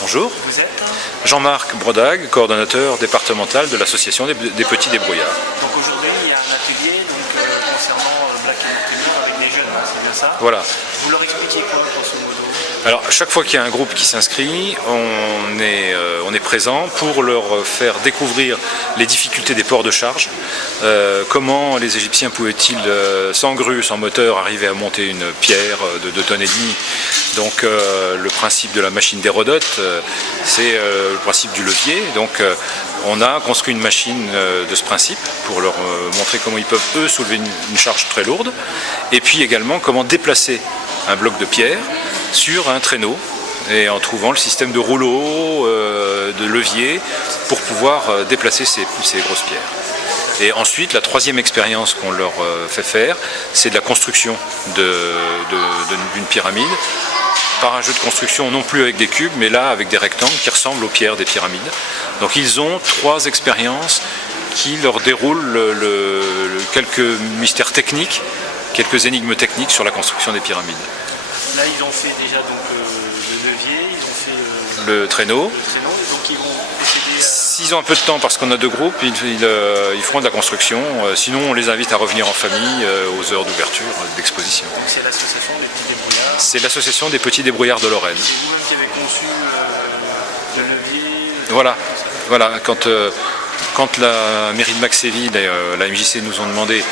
Bonjour. Vous êtes Jean-Marc Brodag, coordonnateur départemental de l'association des petits débrouillards. Donc aujourd'hui il y a un atelier concernant Black Entrepreneur avec des jeunes, c'est bien ça? Voilà. Vous leur expliquez quoi grosso modo? Alors, chaque fois qu'il y a un groupe qui s'inscrit, on est présent pour leur faire découvrir les difficultés des ports de charge. Comment les Égyptiens pouvaient-ils, sans grue, sans moteur, arriver à monter une pierre de 2,5 tonnes. Donc, le principe de la machine d'Hérodote, c'est le principe du levier. Donc, on a construit une machine de ce principe pour leur montrer comment ils peuvent, eux, soulever une charge très lourde. Et puis également, comment déplacer un bloc de pierre sur un traîneau et en trouvant le système de rouleau, de levier pour pouvoir déplacer ces grosses pierres. Et ensuite, la troisième expérience qu'on leur fait faire, c'est de la construction d'une pyramide par un jeu de construction non plus avec des cubes, mais là avec des rectangles qui ressemblent aux pierres des pyramides. Donc ils ont 3 expériences qui leur déroulent quelques mystères techniques, quelques énigmes techniques sur la construction des pyramides. Là ils ont fait déjà donc, le levier, ils ont fait le traîneau. Donc ils vont essayer S'ils ont un peu de temps, parce qu'on a 2 groupes, ils feront de la construction. Sinon, on les invite à revenir en famille aux heures d'ouverture d'exposition. Donc c'est l'association des petits débrouillards. C'est l'association des petits débrouillards de Lorraine. C'est vous-même qui avez conçu le levier. Voilà. Quand la mairie de Maxéville et la MJC nous ont demandé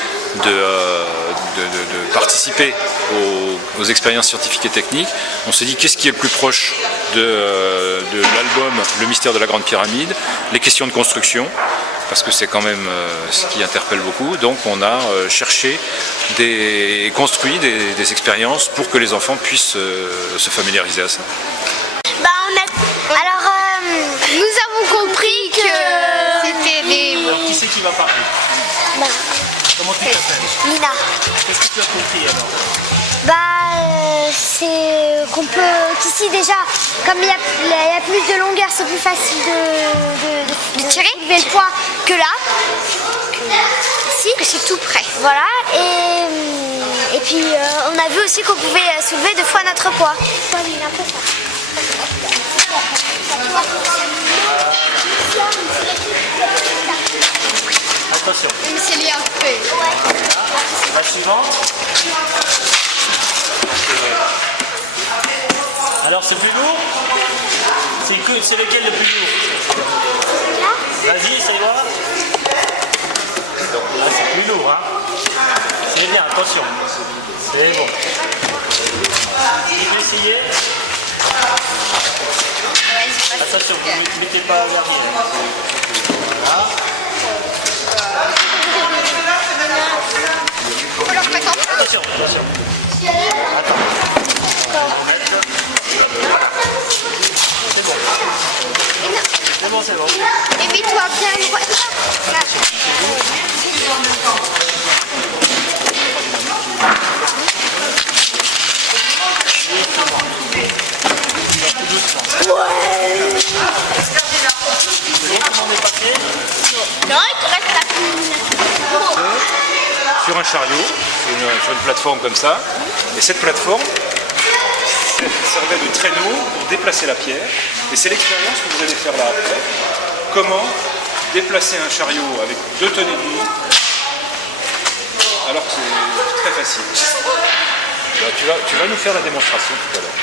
de participer aux expériences scientifiques et techniques, on s'est dit qu'est-ce qui est le plus proche de l'album Le mystère de la Grande Pyramide, les questions de construction, parce que c'est quand même ce qui interpelle beaucoup. Donc on a cherché et construit des expériences pour que les enfants puissent se familiariser à ça. Alors, nous avons compris que c'était des... Alors qui c'est qui va parler? Comment tu t'appelles? Lina. Qu'est-ce que tu as compris alors? C'est qu'on peut... Qu'ici déjà, comme il y a plus de longueur, c'est plus facile de tirer, de soulever le poids que là. Ici, que c'est tout près. Voilà, et puis on a vu aussi qu'on pouvait soulever 2 fois notre poids. Attention. C'est lié un peu. La suivante. Alors c'est plus lourd? C'est lequel le plus lourd? Vas-y, essaye voir. Donc là c'est plus lourd, hein. C'est bien, attention. C'est bon. Tu peux essayer? Attention, ne mettez pas à verrier. Voilà. Attention. Attends. C'est bon. Et puis toi, bien droit. Non, il te reste la Sur un chariot, sur une plateforme comme ça, et cette plateforme servait de traîneau pour déplacer la pierre, et c'est l'expérience que vous allez faire là après. Comment déplacer un chariot avec 2,5 tonnes, alors que c'est très facile. Alors, tu vas nous faire la démonstration tout à l'heure.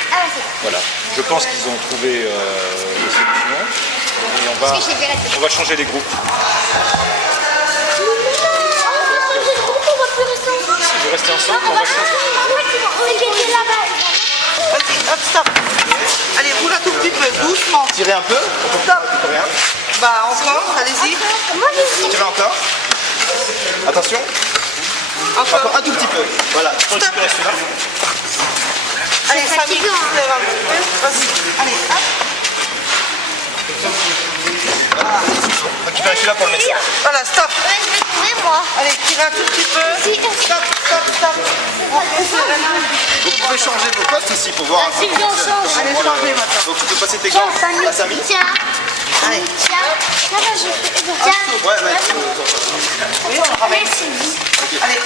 Voilà. Je pense qu'ils ont trouvé les solutions, et on va changer les groupes. Si vous restez ensemble, on va changer. Vas-y, hop, stop. Allez, roule un tout petit peu, doucement. Tirez un peu. Stop. Rien. Bah, encore, allez-y. Tirez encore. Attention. Encore un tout petit peu. Voilà. Stop. Allez, 5 minutes. Vas-y, allez, hop. Voilà. Récupérez celui-là pour le mettre. Voilà, stop. Je vais trouver moi. Allez, tirez un tout petit peu. Stop. Vous pouvez changer vos postes aussi pour voir. Si on change. Allez, changez maintenant. Donc tu peux passer tes gants à Samy. Tiens. Allez. Tiens. Tiens. Ouais, ouais. Oui, on ramène. Allez, 1.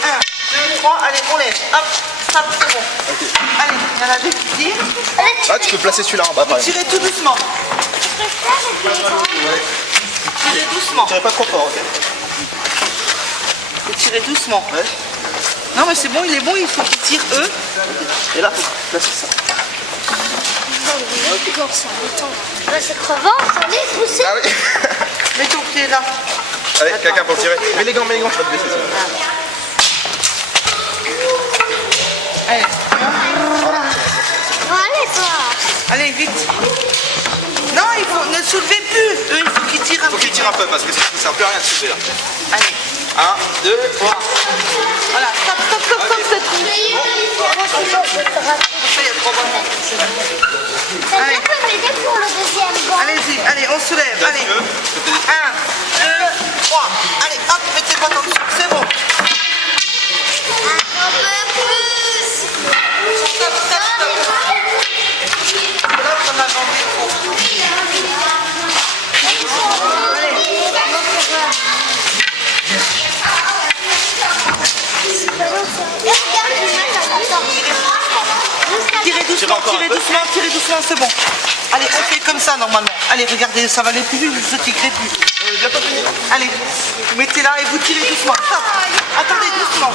2, 3, allez, on lève. Hop, stop, c'est bon. Allez, il y en a deux qui tirent. Ah, tu peux placer celui-là en bas, par exemple. Tirez tout doucement. Tirez doucement. Tirez pas trop fort, ok. Faut tirer doucement. Ouais. Non, mais c'est bon, il est bon, il faut qu'ils tirent eux. Et là, faut placer ça. C'est crevant, ça est poussé. Ah oui. Mets ton pied là. Allez, quelqu'un pour tirer. Mets les gants, je vais te baisser ça. Allez, Allez, toi. allez, vite. Non, il faut ne soulevez plus. Eux, il faut qu'ils tirent un Faut peu. qu'il tire un peu parce que ça sert plus à rien de soulever là. Allez. 1, 2, 3. Voilà, stop, stop, stop, stop, stop. Ça y est, trop bon. Ça Allez. peut m'aider pour le deuxième banc. Allez-y, allez, on soulève. Là, Allez. si tu veux, 1, 2, 3. Allez, hop, mettez pas en dessous. C'est bon. Un peu plus. Stop, stop, stop. Là, on a vendu trop. Tirez doucement, tirez doucement, tirez doucement, c'est bon. Allez, on fait comme ça normalement. Allez, regardez, ça va aller plus vite, vous tigrez plus. Allez, vous mettez là et vous tirez doucement. Stop. Attendez doucement.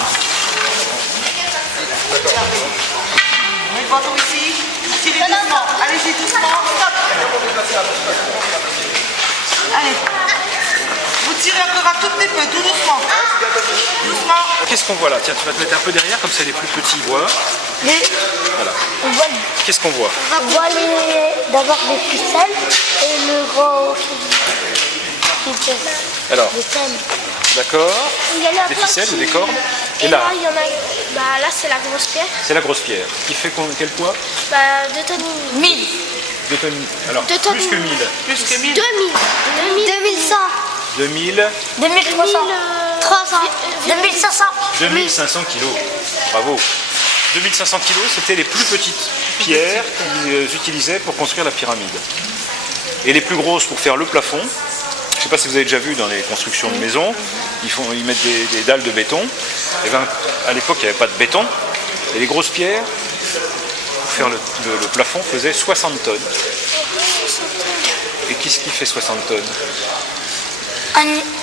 Mettez le bâton ici, vous tirez doucement. Allez-y doucement, stop. Allez. Vous tirez encore un tout petit peu, tout doucement. Doucement. Qu'est-ce qu'on voit là? Tiens, tu vas te mettre un peu derrière, comme ça les plus petits voient. Voilà. On voit, Qu'est-ce qu'on voit? d'abord des ficelles et le gros qui Alors, des ficelles. d'accord, Il y en a des plein ficelles qui- ou des cordes. Et là, il y en a. Bah là, c'est la grosse pierre. C'est la grosse pierre. Qui fait quel poids? Bah 2 tonnes. 1000. 2 tonnes. Alors, 2 tonnes. plus que 1000. Plus que 1000. 2000. 2100. 2000, 2300. 300. 2500. 2500 kilos. Bravo. 2500 kilos, c'était les plus petites pierres qu'ils utilisaient pour construire la pyramide. Et les plus grosses pour faire le plafond. Je ne sais pas si vous avez déjà vu dans les constructions de maisons, ils mettent des dalles de béton. Et ben, à l'époque, il n'y avait pas de béton. Et les grosses pierres, pour faire le plafond, faisaient 60 tonnes. Et qu'est-ce qui fait 60 tonnes?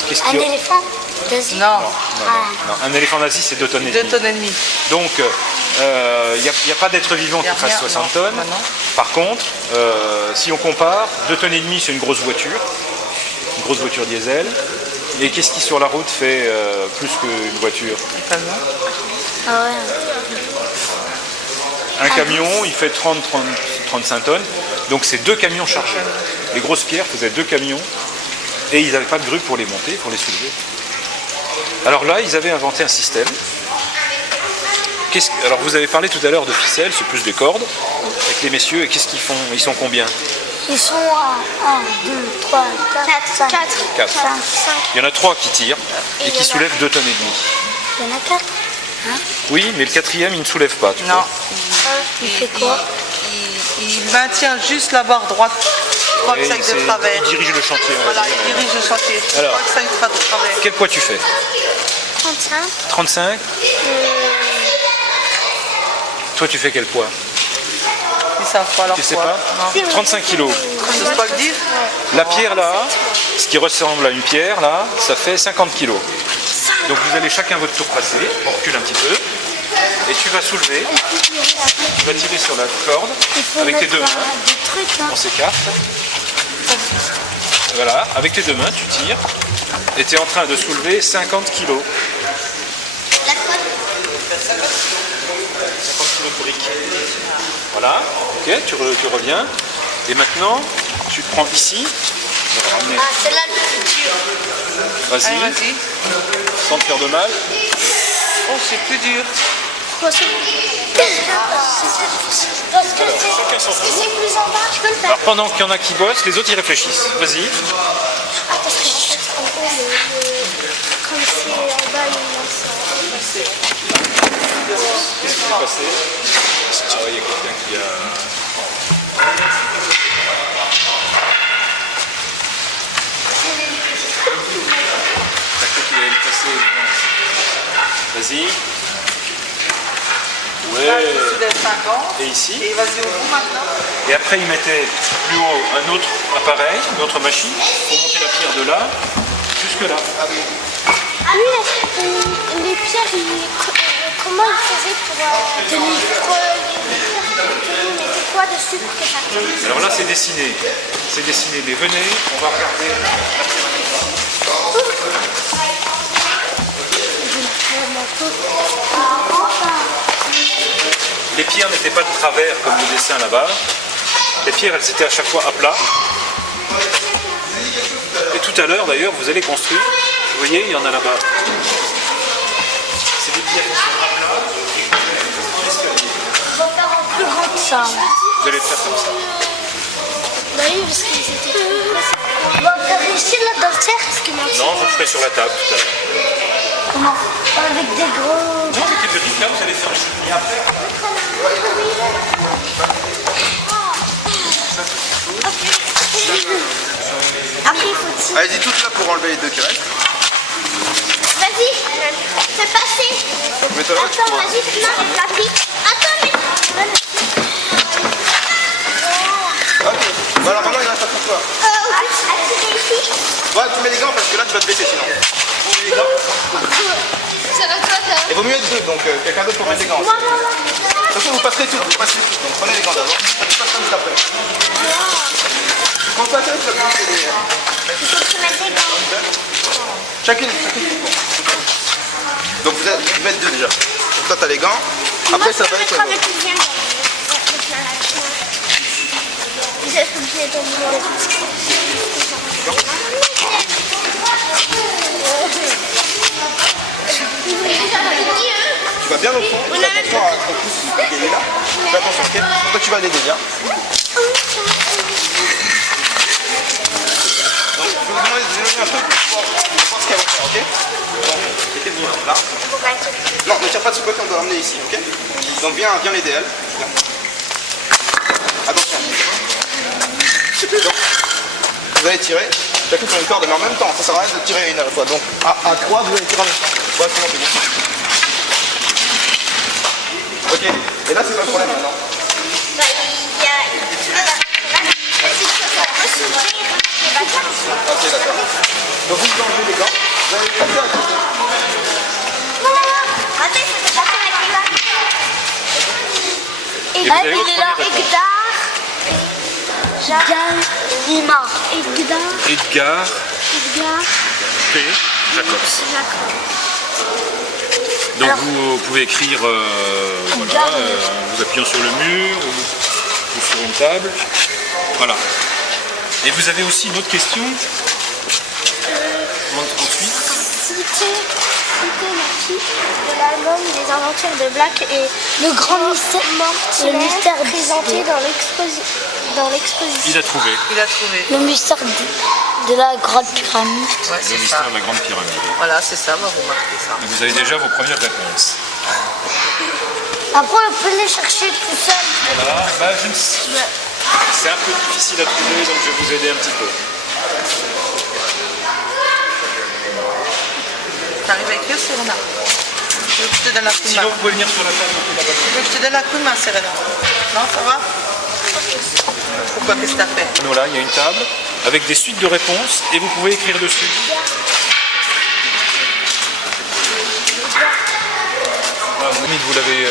Qu'est-ce qu'il y a- éléphant d'Asie. Non, Non, un éléphant d'Asie, c'est 2 tonnes et 2 demie. tonnes et demie. Donc, il n'y a pas d'être vivant Y a qui fasse rien, 60 non, tonnes. bah non. Par contre, si on compare, 2 tonnes et demie, c'est une grosse voiture diesel. Et qu'est-ce qui sur la route fait plus qu'une voiture? Ah ouais. Un camion, il fait 35 tonnes. Donc c'est 2 camions chargés. Les grosses pierres faisaient 2 camions. Et ils n'avaient pas de grue pour les monter, pour les soulever. Alors là, ils avaient inventé un système. Alors vous avez parlé tout à l'heure de ficelles, c'est plus des cordes, avec les messieurs. Et qu'est-ce qu'ils font? Ils sont combien? Ils sont à 1, 2, 3, 4, 4. 5. Il y en a 3 qui tirent et qui soulèvent 2 tonnes et demie. Il y en a 4. Oui, mais le 4e, il ne soulève pas. Tu Non. vois. Il fait quoi? Il maintient juste la barre droite. Je crois que ça aille de travers. Il dirige le chantier. on va Voilà, dire. il dirige le chantier. Je Alors. crois que ça aille de travers. Quel poids tu fais? 35. 35. Toi, tu fais quel poids? Ils savent pas leur Tu sais poids. pas? Non. 35 kilos. Je sais pas le dire. La pierre là, ce qui ressemble à une pierre là, ça fait 50 kilos. Donc vous allez chacun votre tour passer, on recule un petit peu, et tu vas soulever, tu vas tirer sur la corde avec tes deux mains, Des trucs, hein. on s'écarte. Voilà, avec tes deux mains tu tires, et tu es en train de soulever 50 kilos. 50 kilos de briques. Voilà, ok, tu reviens, et maintenant tu te prends ici, on va ramener. Ah, celle-là, le plus dur. Allez, Vas-y, vas-y. sans te faire de mal. Oh, c'est plus dur. Pourquoi c'est Parce que c'est plus en bas, je peux le faire. Alors pendant qu'il y en a qui bossent, les autres y réfléchissent. Vas-y. Ah, parce que en fait, en haut, comme c'est en bas, il y a Qu'est-ce qui s'est passé? Ah ouais, il y a quelqu'un qui a... T'as cru qu'il allait le passer. Vas-y. Là, il soulève 50. Et ici. Et vas-y au bout maintenant. Et après, il mettait plus haut un autre appareil, une autre machine, pour monter la pierre de là jusque là. Ah oui, les pierres, comment ils faisaient pour tenir ils mettaient quoi dessus pour que ça tienne? Alors là, c'est dessiné. C'est dessiné. Mais venez, on va regarder la Les pierres n'étaient pas de travers comme le dessin là-bas. Les pierres, elles étaient à chaque fois à plat. Et tout à l'heure, d'ailleurs, vous allez construire. Vous voyez, il y en a là-bas. C'est des pierres qui sont à plat. Et vous allez faire un escalier. On va faire un plus grand que ça. Vous allez le faire comme ça. Bah oui, parce qu'ils étaient trop gros. On va faire ici, là, dans le cercle, parce que maintenant... Non, vous le ferez sur la table tout à l'heure. Comment? Avec des gros... Non, avec les briques, là, vous allez faire les cheminées après. Après, il faut tirer. Allez-y toutes là pour enlever les deux qui restent. Vas-y, fais passer. Mets-toi là, tu Attends, pourras. vas-y, non, la pique. Attends, mais... Ok. Bon, alors maintenant il reste à pour toi. Attirer ici. Ouais, tu mets les gants parce que là tu vas te blesser sinon. Tu mets les gants. Ça va toi, Il vaut mieux être deux, donc quelqu'un d'autre pour mettre les gants. De toute façon vous passerez toutes, vous passerez toutes. Donc prenez les gants d'abord. Ça se passera juste après. Quand tu vas tirer, tu vas bien les... Il faut que tu mettes des gants. Chacune. Donc vous allez mettre deux déjà. Donc toi t'as les gants. Après ça va être... Moi, je vais mettre avec le bien. J'ai oublié ton boulot. Tu vas bien au fond. Fais attention à ton pouce qui est là. Fais attention, ok. Toi tu vas l'aider bien. Donc je vais vous demander de déloger un peu pour voir ce qu'elle va faire, ok. Donc mettez-vous là. Non, ne tire pas de ce côté, on doit l'emmener ici, ok. Donc viens l'aider elle. Viens. Attention. Donc, vous allez tirer, chacun sur une corde mais en même temps, ça sert à rien de tirer une à la fois. Donc à 3 vous allez tirer en même temps. Ouais, c'est bon, c'est bon. Ok, et là c'est pas le problème maintenant. Bah, il y a... Ok, d'accord. Donc vous enlevez les gants, vous allez les passer à côté. Et vous avez votre première réponse. Edgar P. Jacobs. Donc vous pouvez écrire voilà, en vous appuyant sur le mur ou sur une table. Voilà. Et vous avez aussi une autre question. Ensuite. Citer la fille de l'album des aventures de Black et le grand mystère présenté dans l'exposition. Il a trouvé Il a trouvé. Le mystère de la grande pyramide. Ouais, le c'est mystère ça. de la grande pyramide. Voilà, c'est ça, bah, vous marquez ça. Donc vous avez déjà vos premières réponses. Après, on peut les chercher tout seul. Voilà. Bah, c'est un peu difficile à trouver, donc je vais vous aider un petit peu. T'arrives à écrire, Serena? Tu veux que je te donne la coup de main? Sinon, vous pouvez venir sur la table. Tu veux que je te donne la coup de main, Serena? Non, ça va? Pourquoi? Qu'est-ce que t'as fait? Voilà, il y a une table avec des suites de réponses et vous pouvez écrire dessus. Ah, vous l'avez...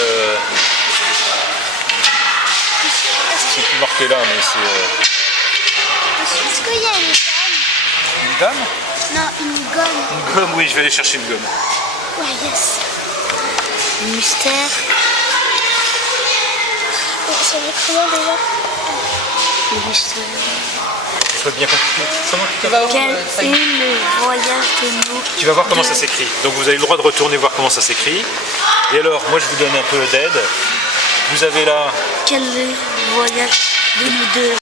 C'est plus marqué là, mais c'est... Est-ce qu'il y a une gomme? Une dame? Non, une gomme. Une gomme, oui, je vais aller chercher une gomme. Ouais, yes. Le mystère. C'est comment déjà? Le mystère. Sois bien compliqué. Comment Tu vas où? Quel ça y est est. le voyage de nous? Tu vas voir comment ça s'écrit. Donc vous avez le droit de retourner voir comment ça s'écrit. Et alors, moi je vous donne un peu d'aide. Vous avez là... Quel est le voyage de nous deux?